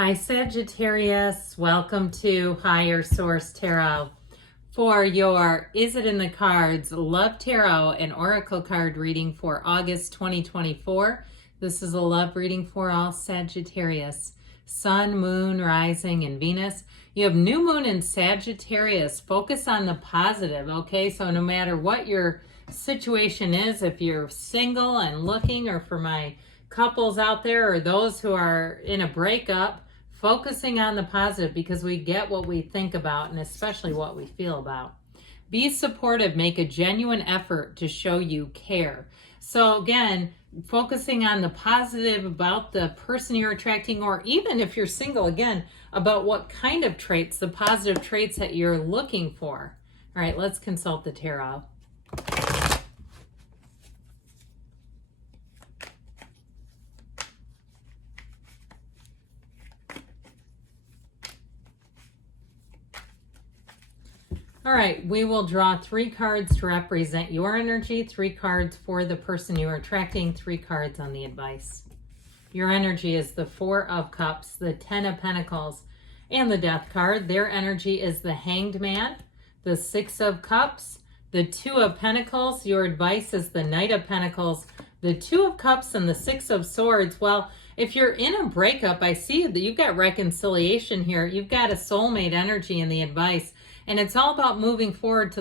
Hi Sagittarius, welcome to Higher Source Tarot for your Is It in the Cards Love Tarot and Oracle card reading for August 2024. This is a love reading for all Sagittarius. Sun, Moon, Rising, and Venus. You have New Moon in Sagittarius. Focus on the positive, okay? So no matter what your situation is, if you're single and looking, or for my couples out there or those who are in a breakup, focusing on the positive, because we get what we think about and especially what we feel about. Be supportive, make a genuine effort to show you care. So again, focusing on the positive about the person you're attracting, or even if you're single, again, about what kind of traits, the positive traits that you're looking for. All right, let's consult the tarot. All right, we will draw 3 cards to represent your energy, 3 cards for the person you are attracting, 3 cards on the advice. Your energy is the 4 of Cups, the 10 of Pentacles, and the Death card. Their energy is the Hanged Man, the 6 of Cups, the 2 of Pentacles. Your advice is the Knight of Pentacles, the 2 of Cups, and the 6 of Swords. Well, if you're in a breakup, I see that you've got reconciliation here. You've got a soulmate energy in the advice. And it's all about moving forward to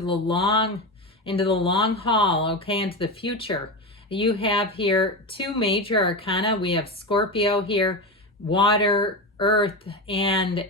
into the long haul, okay, into the future. You have here 2 major arcana. We have Scorpio here, water, earth, and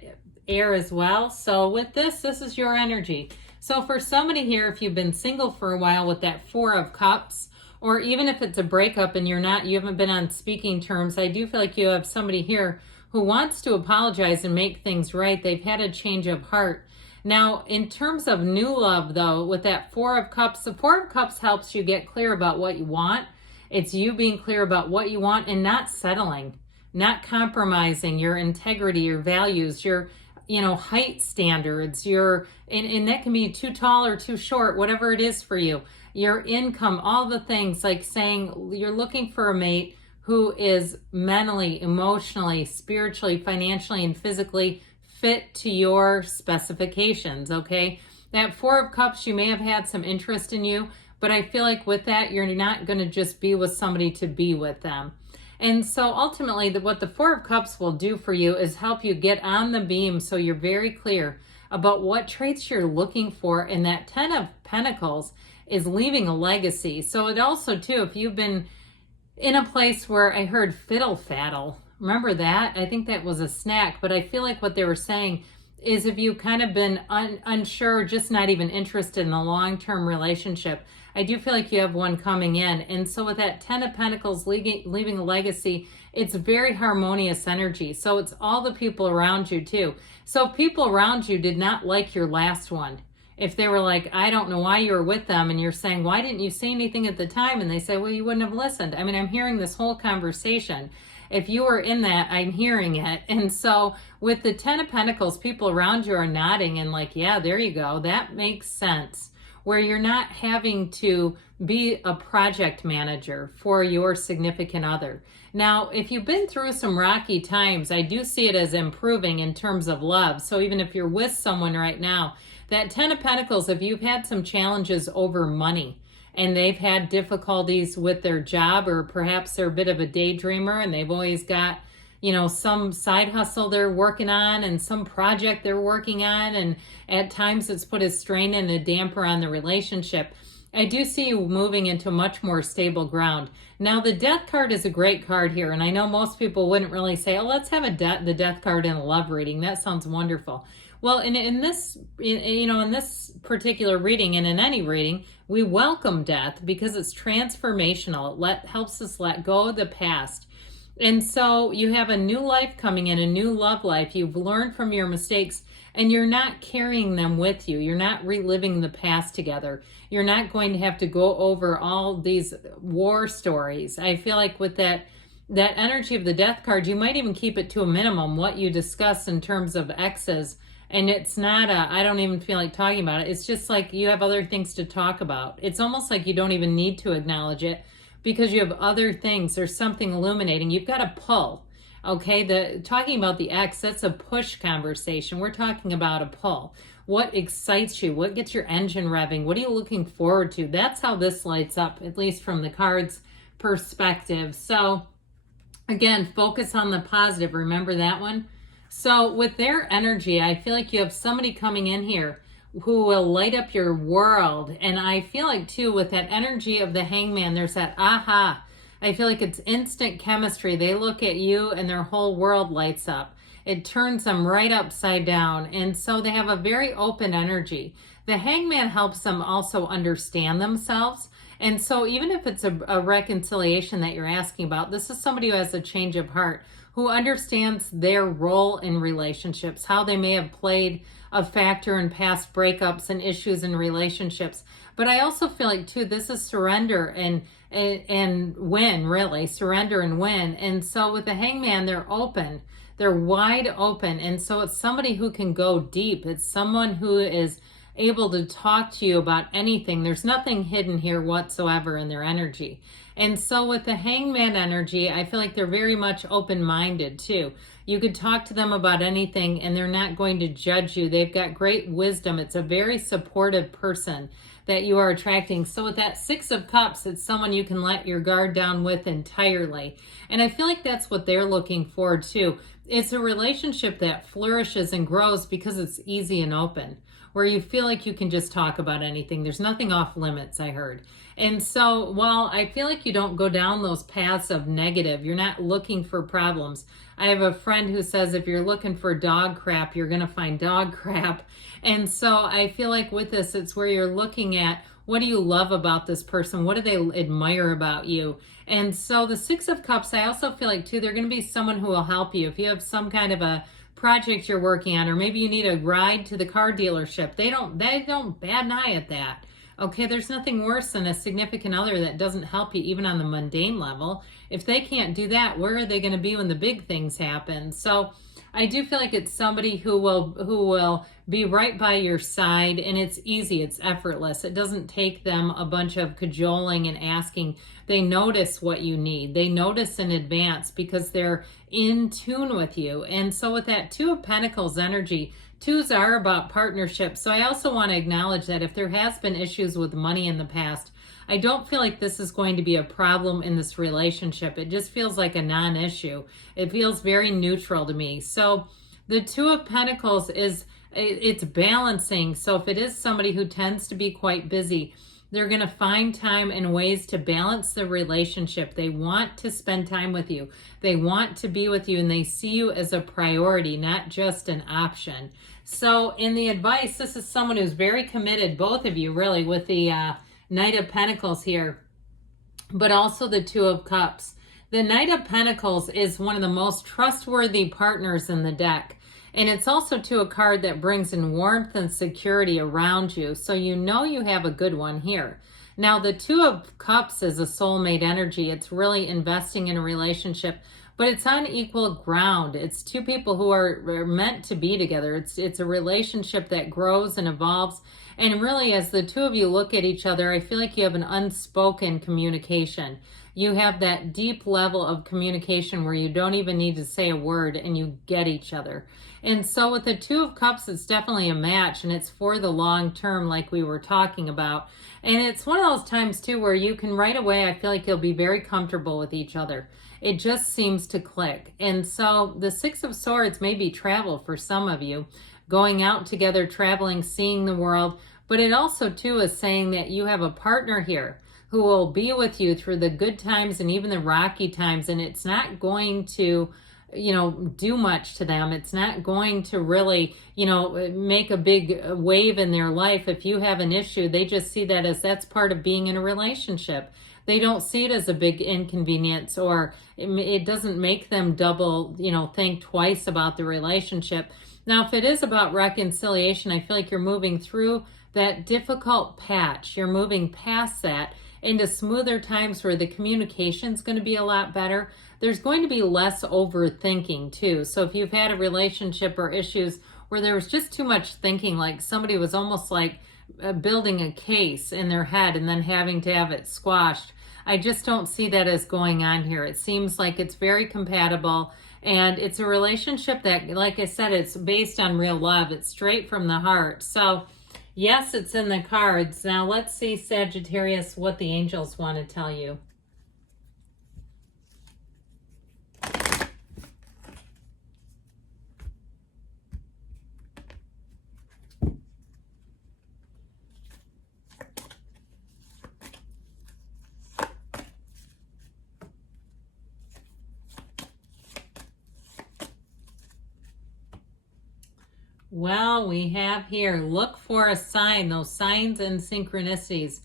air as well. So with this is your energy. So for somebody here, if you've been single for a while with that 4 of Cups, or even if it's a breakup and you haven't been on speaking terms, I do feel like you have somebody here who wants to apologize and make things right. They've had a change of heart. Now, in terms of new love, though, with that 4 of Cups, the 4 of Cups helps you get clear about what you want. It's you being clear about what you want and not settling, not compromising your integrity, your values, your, height standards, and that can be too tall or too short, whatever it is for you, your income, all the things, like saying you're looking for a mate who is mentally, emotionally, spiritually, financially, and physically fit to your specifications, okay? That 4 of Cups, you may have had some interest in you, but I feel like with that, you're not going to just be with somebody to be with them. And so ultimately, what the 4 of Cups will do for you is help you get on the beam so you're very clear about what traits you're looking for. And that 10 of Pentacles is leaving a legacy. So it also, too, if you've been in a place where I heard fiddle faddle, remember that? I think that was a snack, but I feel like what they were saying is if you've kind of been unsure, just not even interested in a long-term relationship, I do feel like you have one coming in. And so with that 10 of Pentacles leaving a legacy, it's very harmonious energy. So it's all the people around you too. So if people around you did not like your last one, if they were like, I don't know why you were with them, and you're saying, why didn't you say anything at the time? And they say, well, you wouldn't have listened. I mean, I'm hearing this whole conversation. If you were in that, I'm hearing it. And so with the 10 of Pentacles, people around you are nodding and like, yeah, there you go. That makes sense. Where you're not having to be a project manager for your significant other. Now, if you've been through some rocky times, I do see it as improving in terms of love. So even if you're with someone right now, that 10 of Pentacles, if you've had some challenges over money, and they've had difficulties with their job, or perhaps they're a bit of a daydreamer and they've always got, some side hustle they're working on and some project they're working on, and at times it's put a strain and a damper on the relationship. I do see you moving into much more stable ground. Now, the Death card is a great card here, and I know most people wouldn't really say, oh, let's have the Death card in a love reading. That sounds wonderful. Well, in this particular reading, and in any reading, we welcome death because it's transformational. It helps us let go of the past. And so you have a new life coming in, a new love life. You've learned from your mistakes, and you're not carrying them with you. You're not reliving the past together. You're not going to have to go over all these war stories. I feel like with that energy of the Death card, you might even keep it to a minimum, what you discuss in terms of exes. And it's not I don't even feel like talking about it. It's just like you have other things to talk about. It's almost like you don't even need to acknowledge it because you have other things. There's something illuminating. You've got a pull. Okay, talking about the ex, that's a push conversation. We're talking about a pull. What excites you? What gets your engine revving? What are you looking forward to? That's how this lights up, at least from the cards' perspective. So again, focus on the positive. Remember that one? So with their energy, I feel like you have somebody coming in here who will light up your world. And I feel like too, with that energy of the Hangman, there's that aha. I feel like it's instant chemistry. They look at you and their whole world lights up. It turns them right upside down. And so they have a very open energy. The Hangman helps them also understand themselves. And so even if it's a reconciliation that you're asking about, this is somebody who has a change of heart, who understands their role in relationships, how they may have played a factor in past breakups and issues in relationships. But I also feel like too, this is surrender and win, really. Surrender and win. And so with the Hangman, they're open. They're wide open. And so it's somebody who can go deep. It's someone who is able to talk to you about anything. There's nothing hidden here whatsoever in their energy. And so with the Hangman energy, I feel like they're very much open-minded too. You could talk to them about anything and they're not going to judge you. They've got great wisdom. It's a very supportive person that you are attracting. So with that Six of Cups, it's someone you can let your guard down with entirely. And I feel like that's what they're looking for too. It's a relationship that flourishes and grows because it's easy and open, where you feel like you can just talk about anything. There's nothing off limits, I heard. And so while I feel like you don't go down those paths of negative, you're not looking for problems. I have a friend who says if you're looking for dog crap, you're going to find dog crap. And so I feel like with this, it's where you're looking at, what do you love about this person? What do they admire about you? And so the Six of Cups, I also feel like too, they're going to be someone who will help you. If you have some kind of a project you're working on, or maybe you need a ride to the car dealership, they don't bat an eye at that. Okay, there's nothing worse than a significant other that doesn't help you even on the mundane level. If they can't do that, where are they going to be when the big things happen? So I do feel like it's somebody who will be right by your side, and it's easy, it's effortless. It doesn't take them a bunch of cajoling and asking. They notice what you need. They notice in advance because they're in tune with you. And so with that Two of Pentacles energy, twos are about partnership. So I also want to acknowledge that if there has been issues with money in the past, I don't feel like this is going to be a problem in this relationship. It just feels like a non-issue. It feels very neutral to me. So the Two of Pentacles it's balancing. So if it is somebody who tends to be quite busy, they're going to find time and ways to balance the relationship. They want to spend time with you. They want to be with you, and they see you as a priority, not just an option. So in the advice, this is someone who's very committed, both of you really, with the Knight of Pentacles here, but also the Two of Cups. The Knight of Pentacles is one of the most trustworthy partners in the deck. And it's also a card that brings in warmth and security around you. So you know you have a good one here. Now, the Two of Cups is a soulmate energy. It's really investing in a relationship, but it's on equal ground. It's two people who are meant to be together. It's a relationship that grows and evolves. And really, as the two of you look at each other, I feel like you have an unspoken communication. You have that deep level of communication where you don't even need to say a word and you get each other. And so with the Two of Cups, it's definitely a match, and it's for the long term like we were talking about. And it's one of those times too where you can right away, I feel like you'll be very comfortable with each other. It just seems to click. And so the Six of Swords may be travel for some of you, going out together, traveling, seeing the world. But it also too is saying that you have a partner here who will be with you through the good times and even the rocky times. And it's not going to, do much to them. It's not going to really, make a big wave in their life. If you have an issue, they just see that as that's part of being in a relationship. They don't see it as a big inconvenience, or it doesn't make them double, think twice about the relationship. Now, if it is about reconciliation, I feel like you're moving through that difficult patch. You're moving past that into smoother times where the communication is going to be a lot better. There's going to be less overthinking too. So if you've had a relationship or issues where there was just too much thinking, like somebody was almost like building a case in their head and then having to have it squashed, I just don't see that as going on here. It seems like it's very compatible, And it's a relationship that, like I said, it's based on real love. It's straight from the heart. So yes, it's in the cards. Now let's see, Sagittarius, what the angels want to tell you. Well, we have here, look for a sign. Those signs and synchronicities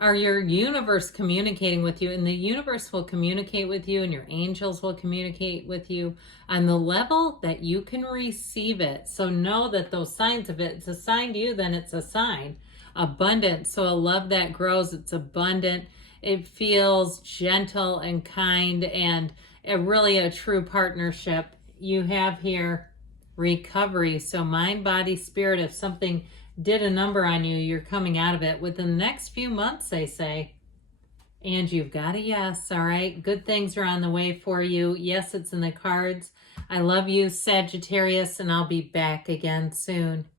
are your universe communicating with you, and the universe will communicate with you, and your angels will communicate with you on the level that you can receive it. So know that those signs, if it's a sign to you, then it's a sign. Abundant. So a love that grows, it's abundant. It feels gentle and kind, and really a true partnership. You have here recovery. So mind, body, spirit, if something did a number on you, you're coming out of it within the next few months, they say. And you've got a yes, all right? Good things are on the way for you. Yes, it's in the cards. I love you, Sagittarius, and I'll be back again soon.